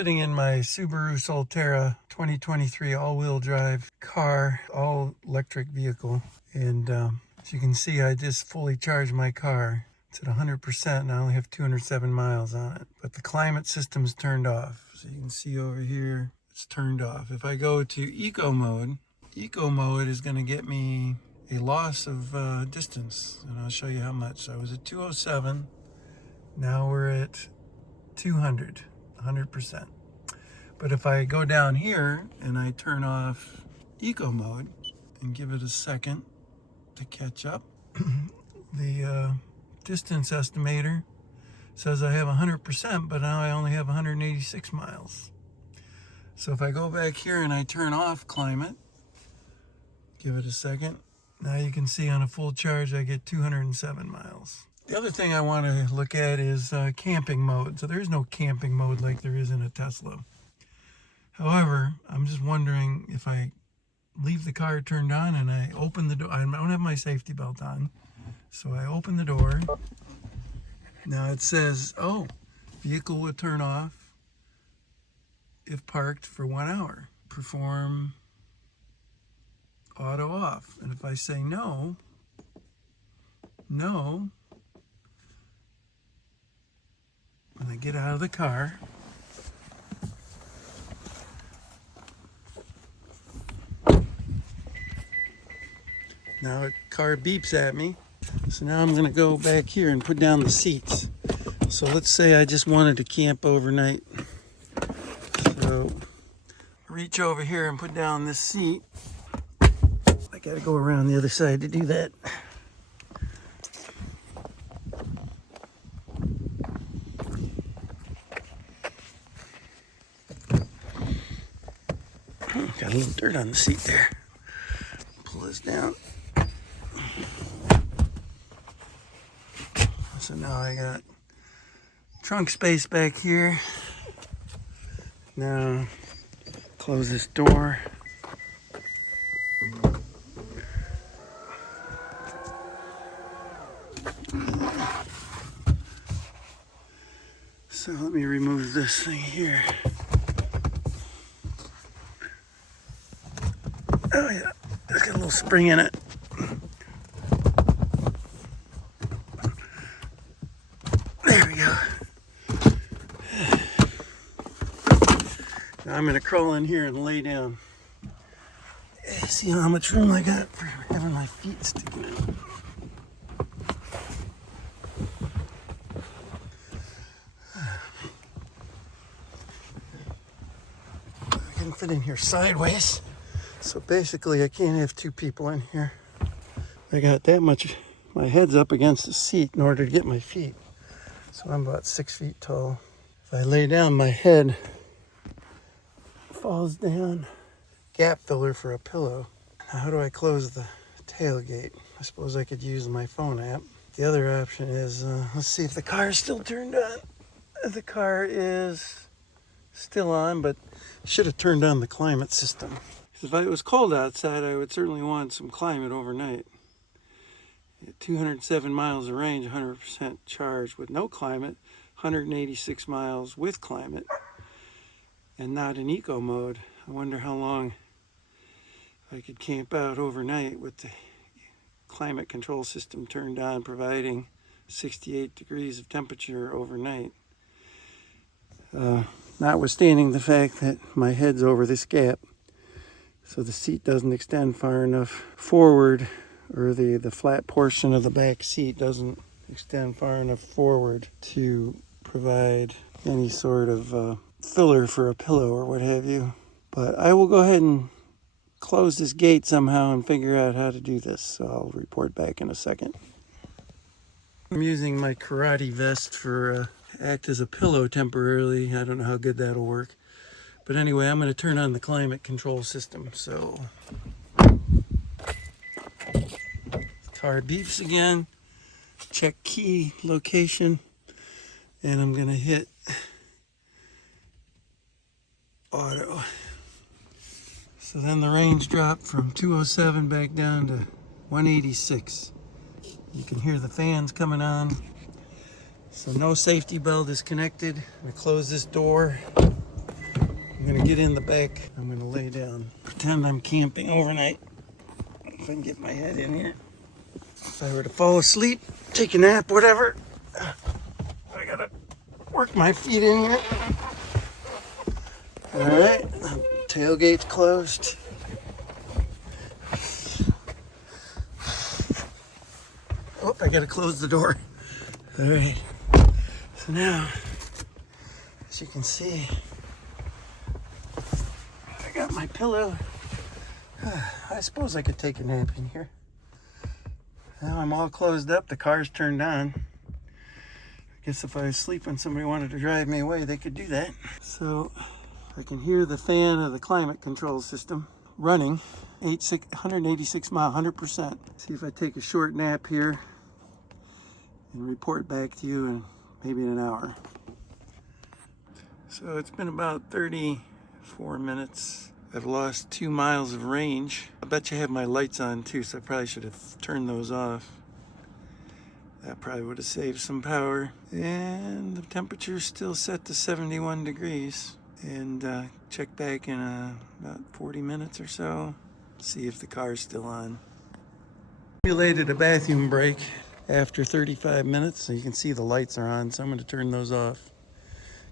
Sitting in my Subaru Solterra 2023 all-wheel drive car, all-electric vehicle. And as you can see, I just fully charged my car. It's at 100% and I only have 207 miles on it. But the climate system's turned off. So you can see over here, it's turned off. If I go to eco mode is going to get me a loss of distance. And I'll show you how much. So I was at 207. Now we're at 200. 100%. But if I go down here and I turn off eco mode and give it a second to catch up, the distance estimator says I have 100%, but now I only have 186 miles. So if I go back here and I turn off climate, give it a second, now you can see on a full charge I get 207 miles. The other thing I want to look at is camping mode. So there's no camping mode like there is in a Tesla. However, I'm just wondering if I leave the car turned on and I open the door. I don't have my safety belt on. So I open the door. Now it says, oh, vehicle will turn off if parked for 1 hour. Perform auto off. And if I say no, when I get out of the car, now the car beeps at me. So now I'm going to go back here and put down the seats. So let's say I just wanted to camp overnight. So reach over here and put down this seat. I got to go around the other side to do that. Got a little dirt on the seat there. Pull this down. So now I got trunk space back here. Now close this door. So let me remove this thing here. Oh yeah, it's got a little spring in it. There we go. Now I'm gonna crawl in here and lay down. See how much room I got for having my feet sticking out. I can fit in here sideways. So basically I can't have two people in here. I got that much, my head's up against the seat in order to get my feet. So I'm about 6 feet tall. If I lay down, my head falls down. Gap filler for a pillow. Now how do I close the tailgate? I suppose I could use my phone app. The other option is, let's see if the car is still turned on. The car is still on, but I should have turned on the climate system. If it was cold outside, I would certainly want some climate overnight. At 207 miles of range, 100% charged with no climate, 186 miles with climate, and not in eco mode. I wonder how long I could camp out overnight with the climate control system turned on, providing 68 degrees of temperature overnight. Notwithstanding the fact that my head's over this gap, so the seat doesn't extend far enough forward, or the flat portion of the back seat doesn't extend far enough forward to provide any sort of filler for a pillow or what have you. But I will go ahead and close this gate somehow and figure out how to do this. So I'll report back in a second. I'm using my karate vest for act as a pillow temporarily. I don't know how good that'll work. But anyway, I'm going to turn on the climate control system. So, car beeps again. Check key location. And I'm going to hit auto. So then the range dropped from 207 back down to 186. You can hear the fans coming on. So no safety belt is connected. I'm going to close this door. gonna get in the back. I'm gonna lay down. Pretend I'm camping overnight. If I can get my head in here. If I were to fall asleep, take a nap, whatever, I gotta work my feet in here. All right, tailgate's closed. Oh, I gotta close the door. All right, so now, as you can see, I got my pillow. I suppose I could take a nap in here. Now I'm all closed up, the car's turned on. I guess if I was asleep and somebody wanted to drive me away, they could do that. So I can hear the fan of the climate control system running, 186 mile, 100%. See if I take a short nap here and report back to you in maybe an hour. So it's been about 34 minutes. I've lost 2 miles of range. I bet you have my lights on too, so I probably should have turned those off. That probably would have saved some power. And the temperature's still set to 71 degrees. And check back in about 40 minutes or so. See if the car's still on. Simulated a bathroom break after 35 minutes, so you can see the lights are on, so I'm gonna turn those off.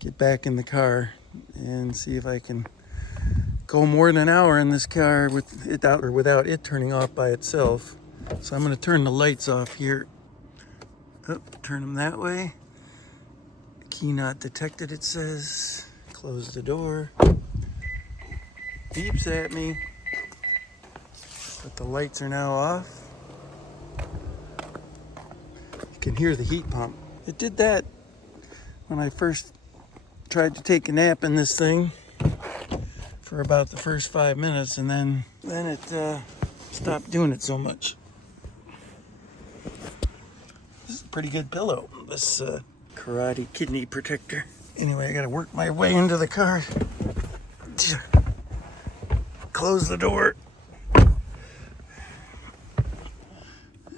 Get back in the car and see if I can go more than an hour in this car without it turning off by itself. So I'm going to turn the lights off here. Oh, turn them that way. Key not detected, it says. Close the door. Beeps at me. But the lights are now off. You can hear the heat pump. It did that when I first tried to take a nap in this thing for about the first 5 minutes, and then it stopped doing it so much. This is a pretty good pillow, this karate kidney protector. Anyway, I gotta work my way into the car. Close the door.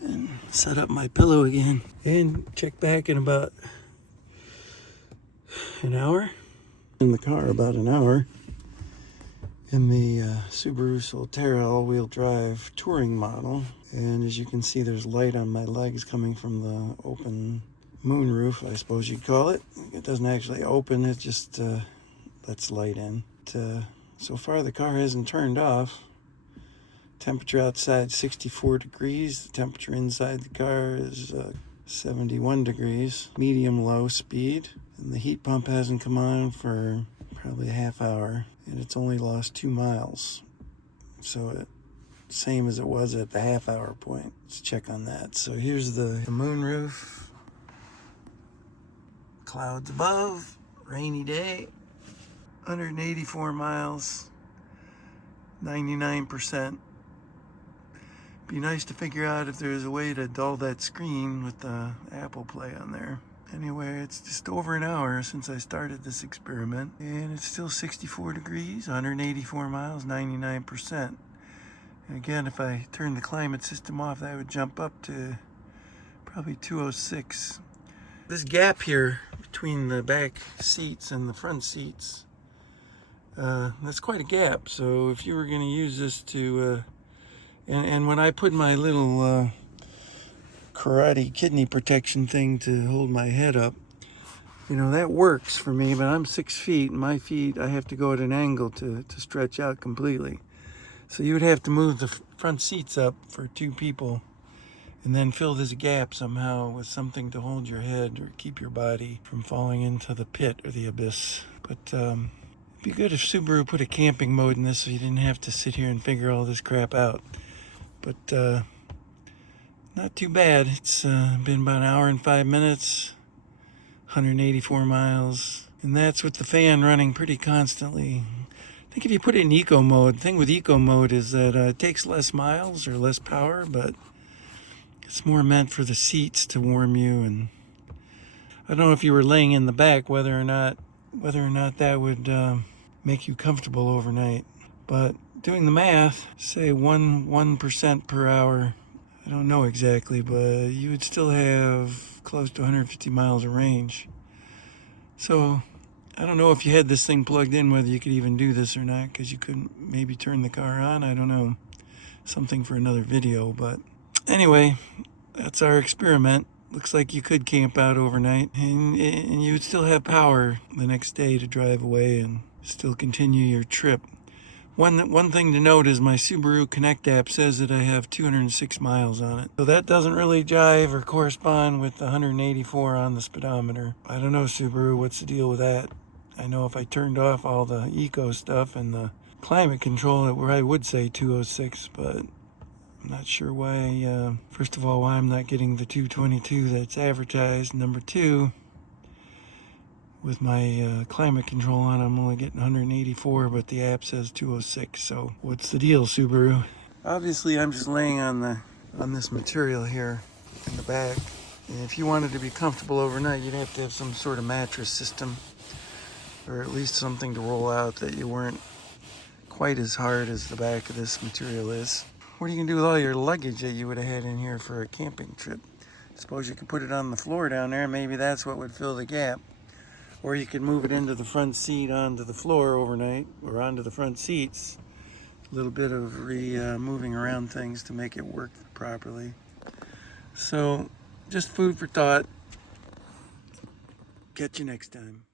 And set up my pillow again. And check back in about an hour. In the car about an hour. In the Subaru Solterra all-wheel drive touring model. And as you can see, there's light on my legs coming from the open moonroof, I suppose you'd call it. It doesn't actually open, it just lets light in. So far the car hasn't turned off. Temperature outside 64 degrees. The temperature inside the car is 71 degrees. Medium low speed. And the heat pump hasn't come on for probably a half hour. And it's only lost 2 miles. So same as it was at the half hour point. Let's check on that. So here's the moonroof. Clouds above, rainy day. 184 miles, 99%. Be nice to figure out if there's a way to dull that screen with the Apple Play on there. Anyway, it's just over an hour since I started this experiment, and it's still 64 degrees, 184 miles, 99%. And again, if I turn the climate system off, that would jump up to probably 206. This gap here between the back seats and the front seats, that's quite a gap. So if you were going to use this to, and when I put my little karate kidney protection thing to hold my head up, you know, that works for me, but I'm 6 feet and my feet, I have to go at an angle to stretch out completely. So you would have to move the front seats up for 2 people and then fill this gap somehow with something to hold your head or keep your body from falling into the pit or the abyss. But it'd be good if Subaru put a camping mode in this so you didn't have to sit here and figure all this crap out. But not too bad. It's been about an hour and 5 minutes, 184 miles, and that's with the fan running pretty constantly. I think if you put it in eco mode, the thing with eco mode is that it takes less miles or less power, but it's more meant for the seats to warm you. And I don't know if you were laying in the back whether or not that would make you comfortable overnight. But doing the math, say 1% per hour, I don't know exactly, but you would still have close to 150 miles of range. So I don't know if you had this thing plugged in, whether you could even do this or not, because you couldn't maybe turn the car on. I don't know. Something for another video, but anyway, that's our experiment. Looks like you could camp out overnight, and you would still have power the next day to drive away and still continue your trip. One thing to note is my Subaru Connect app says that I have 206 miles on it. So that doesn't really jive or correspond with the 184 on the speedometer. I don't know, Subaru, what's the deal with that? I know if I turned off all the eco stuff and the climate control, where I would say 206, but I'm not sure why. First of all, why I'm not getting the 222 that's advertised. Number two, with my climate control on, I'm only getting 184, but the app says 206. So what's the deal, Subaru? Obviously, I'm just laying on this material here in the back. And if you wanted to be comfortable overnight, you'd have to have some sort of mattress system, or at least something to roll out that you weren't quite as hard as the back of this material is. What are you gonna do with all your luggage that you would have had in here for a camping trip? Suppose you could put it on the floor down there, maybe that's what would fill the gap. Or you could move it into the front seat onto the floor overnight, or onto the front seats. A little bit of moving around things to make it work properly. So, just food for thought. Catch you next time.